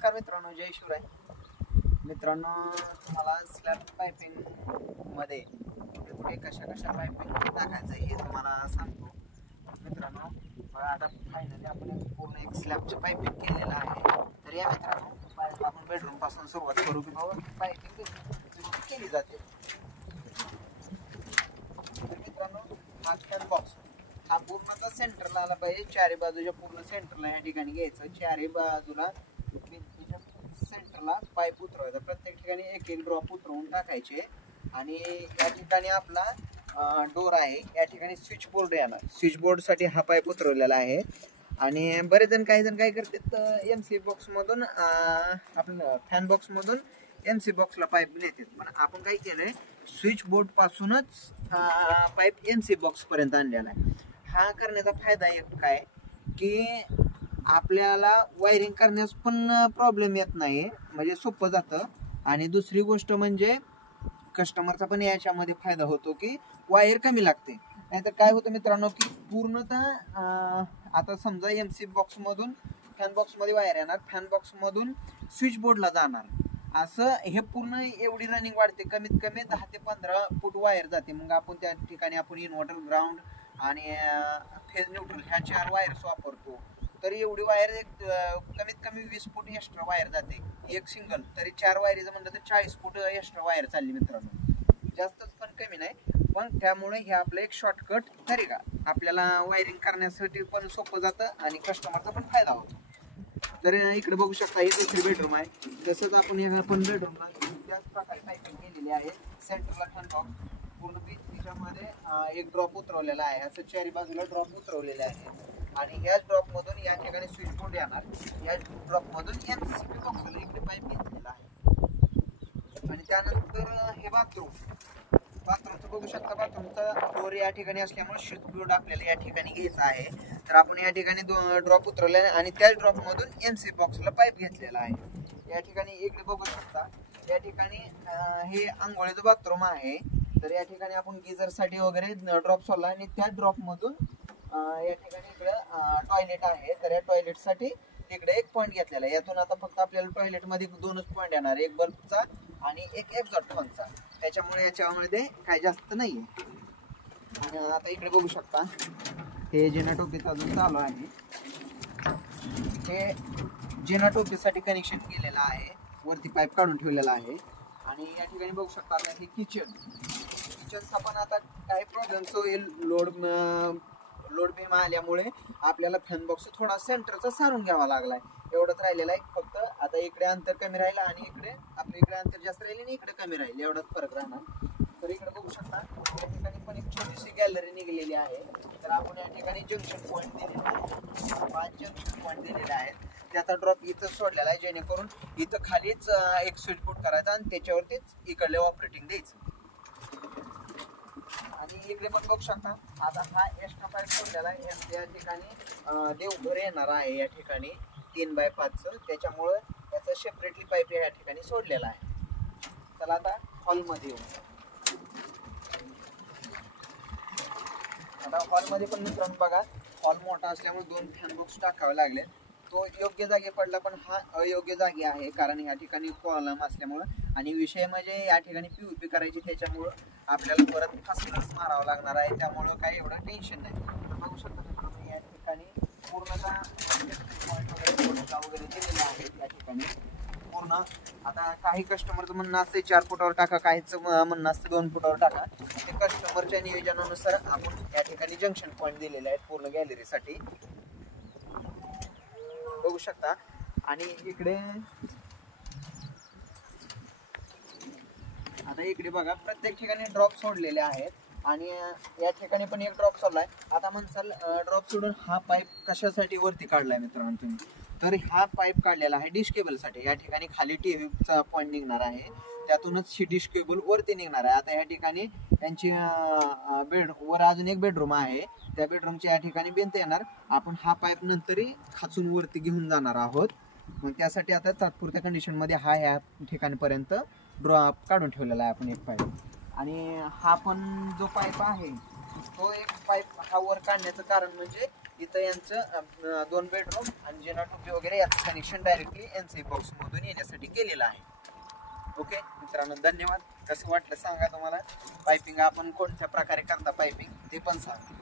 नमस्कार मित्रांनो, जय शिवराय. मित्रांनो, तुम्हाला स्लॅब पायपिंग मध्ये कुठे कुठे कशा पायपिंग टाकायचं हे तुम्हाला सांगतो. मित्रांनो बघा, आता फायनली आपण पूर्ण एक स्लॅबचं पायपिंग केलेलं आहे. तर या मित्रांनो, आपण बेडरूम पासून सुरुवात करू की बाबा पायपिंग केली जाते. तर मित्रांनो, हा स्लॅब बॉक्स हा पूर्ण सेंटरला आला पाहिजे. चारी बाजूच्या पूर्ण सेंटरला या ठिकाणी घ्यायचं. चारी बाजूला भिंतीच्या सेंटरला पाईप उतरवायचा. प्रत्येक ठिकाणी एक एक ड्रॉप उतरवून टाकायचे. आणि या ठिकाणी आपला डोर आहे, या ठिकाणी स्विच बोर्ड येणार. स्विच बोर्ड साठी हा पाईप उतरवलेला आहे. आणि बरेच जण काही जण काय करतात, एमसी बॉक्स मधून आपण फॅन बॉक्स मधून एमसी बॉक्सला पाईप नेतात. पण आपण काय केलंय, स्विच बोर्ड पासूनच पाईप एमसी बॉक्स पर्यंत आणलेला आहे. हा करण्याचा फायदा एक काय की आपल्याला वायरिंग करण्यास पण प्रॉब्लेम येत नाही, म्हणजे सोपं जातं. आणि दुसरी गोष्ट म्हणजे कस्टमरचा पण याच्यामध्ये फायदा होतो की वायर कमी लागते. नाहीतर काय होतं मित्रांनो की पूर्णतः आता समजा एमसी बॉक्स मधून फॅन बॉक्स मध्ये वायर येणार, फॅन बॉक्स मधून स्विच बोर्डला जाणार, असं हे पूर्ण एवढी रनिंग वाढते. कमीत कमी 10 ते 15 फूट वायर जाते. मग आपण त्या ठिकाणी आपण इन्व्हर्टर, ग्राउंड आणि फेज न्यूट्रल ह्या 4 वायर्स वापरतो. तर एवढी वायर कमीत कमी 20 फूट एक्स्ट्रा वायर जाते. एक सिंगल तरी 4 वायरीचं म्हणलं तर 40 फूट एक्स्ट्रा वायर चालली मित्रांनो. जास्तच पण कमी नाही, पण त्यामुळे हे आपलं एक शॉर्टकट तरीका आपल्याला वायरिंग करण्यासाठी पण सोपं जातं आणि कस्टमरचा पण फायदा होतो. तर इकडे बघू शकता, ही दुसरी बेडरूम आहे. तसंच आपण बेडरूमला त्याच प्रकारे पायपिंग केलेली आहे. सेंटरला फॅन बॉक्स पूर्ण भिंतीच्यामध्ये एक ड्रॉप उतरवलेला आहे. असं चारी बाजूला ड्रॉप उतरवलेले आहे. आणि ह्याच ड्रॉप मधून या ठिकाणी स्विच बोर्ड येणार. या ड्रॉप मधून एमसीबी बॉक्सला इकडे पाईप घेतलेला आहे. आणि त्यानंतर हे बाथरूमचं बघू शकता. बाथरूमचा डोर या ठिकाणी असल्यामुळे स्विच बोर्ड आपल्याला या ठिकाणी घ्यायचा आहे. तर आपण या ठिकाणी ड्रॉप उतरवले आणि त्याच ड्रॉप मधून एमसी बॉक्सला पाईप घेतलेला आहे. या ठिकाणी इकडे बघू शकता, या ठिकाणी हे आंघोळीचं बाथरूम आहे. तर या ठिकाणी आपण गिझर साठी वगैरे ड्रॉप सोडला आणि त्या ड्रॉप मधून या ठिकाणी इकडे टॉयलेट आहे. तर या टॉयलेट साठी तिकडे एक पॉईंट घेतलेला आहे. यातून आता फक्त आपल्याला टॉयलेट मध्ये 2च पॉईंट येणार, एक बल्बचा आणि एक एक्झॉस्ट फॅनचा. त्याच्यामुळे याच्यामध्ये काही जास्त नाहीये. आणि आता इकडे बघू शकता, हे जेनाटोपीचं अजून चालू आहे. हे जेनाटोपीसाठी कनेक्शन केलेलं आहे, वरती पाईप काढून ठेवलेला आहे. आणि या ठिकाणी बघू शकता, आता हे किचनचा पण आता काही प्रॉब्लेम्स होईल. लोड बीम आल्यामुळे आपल्याला फॅन बॉक्स थोडा सेंटरचा सारून घ्यावा लागलाय. एवढंच राहिलेलं आहे फक्त. आता इकडे अंतर कमी राहिलं आणि इकडे अंतर जास्त राहिले आणि इकडे कमी राहिले, एवढाच फरक राहणार. तर इकडे बघू शकता, या ठिकाणी पण एक छोटीशी गॅलरी निघलेली आहे. तर आपण या ठिकाणी जंक्शन पॉईंट दिलेला आहे, 5 जंक्शन पॉईंट दिलेले आहेत. त्याचा ड्रॉप इथं सोडलेला आहे, जेणेकरून इथं खालीच एक स्विच बोर्ड करायचा आणि त्याच्यावरतीच इकडले ऑपरेटिंग द्यायचं. आणि इकडे पण बघू शकता, आता हा एक्स्ट्रा पाईप सोडलेला आहे. या ठिकाणी देवघर येणार आहे, या ठिकाणी 3x5चं. त्याच्यामुळं याचा सेपरेटली पाईप या ठिकाणी सोडलेला आहे. चला आता हॉलमध्ये येऊ. आता हॉलमध्ये पण मित्रांनो बघा, हॉल मोठा असल्यामुळे 2 फॅन बॉक्स टाकावे लागले. तो योग्य जागी पडला, पण हा अयोग्य जागी आहे, कारण या ठिकाणी कॉलम असल्यामुळं. आणि विषय म्हणजे या ठिकाणी पीओपी करायची, त्याच्यामुळं आपल्याला परत फास्टनर्स मारावं लागणार आहे. त्यामुळं काही एवढं टेन्शन नाही. तर बघू शकता मित्रांनो, या ठिकाणी पूर्णतः वगैरे दिलेले आहेत. या ठिकाणी पूर्ण आता काही कस्टमरचं म्हणणं असते 4 फुटावर टाका, काहीचं म्हणणं असतं 2 फुटावर टाका. ते कस्टमरच्या नियोजनानुसार आपण या ठिकाणी जंक्शन पॉईंट दिलेले आहेत पूर्ण गॅलरीसाठी, बघू शकता. आणि इकडे आता इकडे बघा, प्रत्येक ठिकाणी ड्रॉप सोडलेले आहेत. आणि या ठिकाणी पण एक ड्रॉप सोडलाय. आता म्हणसाल ड्रॉप सोडून हा पाईप कशासाठी वरती काढलाय मित्रांनो तुम्ही, तर हा पाईप काढलेला आहे डिश केबलसाठी. या ठिकाणी खाली टीव्हीचा पॉईंट निघणार आहे, त्यातूनच ही डिश केबल वरती निघणार आहे. आता या ठिकाणी त्यांची वर अजून एक बेडरूम आहे, त्या बेडरूमच्या या ठिकाणी भिंत येणार. आपण हा पाईप नंतरही खाचून वरती घेऊन जाणार आहोत. मग त्यासाठी आता तात्पुरत्या कंडिशनमध्ये हा ह्या ठिकाणपर्यंत ड्रॉप काढून ठेवलेला आहे आपण एक पाईप. आणि हा पण जो पाईप आहे, तो एक पाईप हा वर काढण्याचं कारण म्हणजे इथं यांचं 2 बेडरूम आणि जिना टोपी वगैरे याचं कनेक्शन डायरेक्टली NC बॉक्स मधून येण्यासाठी केलेलं आहे. ओके मित्रांनो, धन्यवाद. कसं वाटलं सांगा. तुम्हाला पायपिंग आपण कोणत्या प्रकारे करता पायपिंग ते पण सांगा.